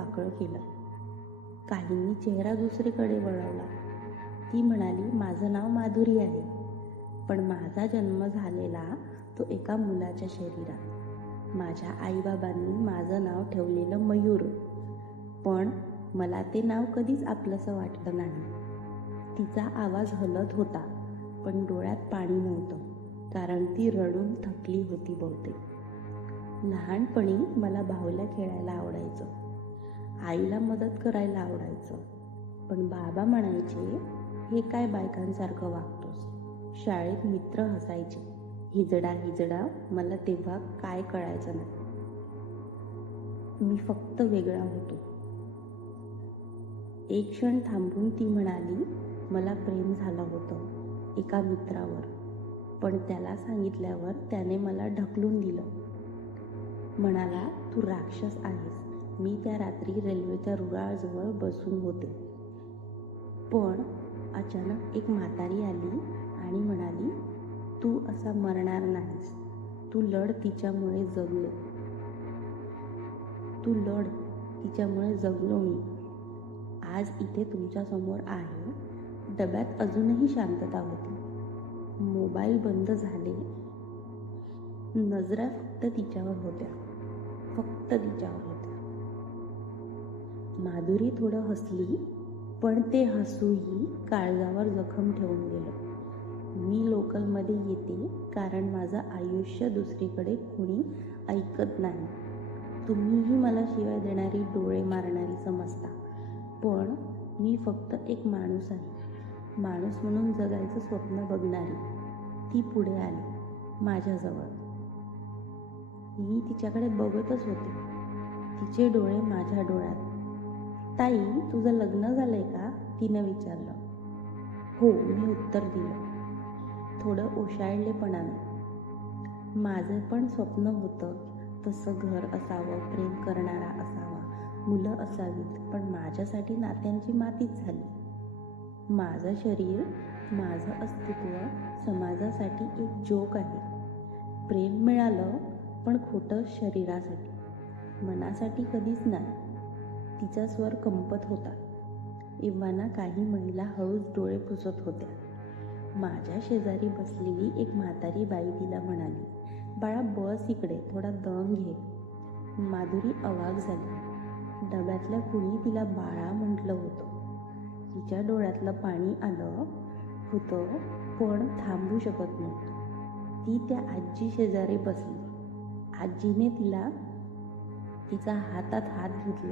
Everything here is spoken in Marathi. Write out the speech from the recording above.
वाकळं केलं. काहींनी चेहरा दुसरीकडे वळवला. ती म्हणाली, माझं नाव माधुरी आहे, पण माझा जन्म झालेला तो एका मुलाच्या शरीरात. माझ्या आईबाबांनी माझं नाव ठेवलेलं मयूर, पण मला ते नाव कधीच आपलंसं वाटलं नाही. तिचा आवाज हलत होता, पण डोळ्यात पाणी नव्हतं, कारण ती रडून थकली होती बहुतेक. लहानपणी मला बाहुल्या खेळायला आवडायचं, आईला मदत करायला आवडायचं, पण बाबा म्हणायचे, हे काय बायकांसारखं वागतोस. शाळेत मित्र हसायचे. हिजडा मला तेव्हा काय कळायचं नाही. मी फक्त वेगळा होतो. एक क्षण थांबून ती म्हणाली, मला प्रेम झालं होतं एका मित्रावर, पण त्याला सांगितल्यावर त्याने मला ढकलून दिलं. म्हणाला, तू राक्षस आहेस. मी त्या रात्री रेल्वेच्या रुळाजवळ बसून होते, पण अचानक एक म्हातारी आली आणि म्हणाली, तू असा मरणार नाहीस. तू लढ, तिच्यामुळे जगलो मी. आज इथे तुमच्या समोर आहे. डब्यात अजूनही शांतता होती. मोबाईल बंद झाले. नजरा फक्त तिच्यावर होत्या. माधुरी थोडं हसली, पण ते हसूही काळजावर जखम ठेवून गेलं. मी लोकलमध्ये येते कारण माझं आयुष्य दुसरीकडे कोणी ऐकत नाही. तुम्हीही मला शिवाय देणारी, डोळे मारणारी समजता, पण मी फक्त एक माणूस आहे. माणूस म्हणून जगायचं स्वप्न बघणारी. ती पुढे आली माझ्याजवळ. मी तिच्याकडे बघतच होते, तिचे डोळे माझ्या डोळ्यात. ताई, तुझं लग्न झालंय का? तिनं विचारलं. हो, मी उत्तर दिलं, थोडं ओशाळलेपणानं. माझं पण स्वप्न होतं तसं, घर असावं, प्रेम करणारा असावा, मुलं असावीत, पण माझ्यासाठी नात्यांची मातीच झाली. माझं शरीर, माझं अस्तित्व समाजासाठी एक जोक आहे. प्रेम मिळालं, पण खोटं शरीरासाठी, मनासाठी कधीच नाही. तिचा स्वर कंपत होता. इव्हाना काही महिला हळूच डोळे पुसत होत्या. माझ्या शेजारी बसलेली एक म्हातारी बाई तिला म्हणाली, बाळा बस इकडे, थोडा दम घे. माधुरी अवाक झाली. डब्यातल्या कुणी तिला बाळा म्हटलं होतं. तिच्या डोळ्यातलं पाणी आलं होतं, पण थांबू शकत नव्हतं. ती त्या आजी शेजारी बसली. आजीने तिचा हातात हात घेतला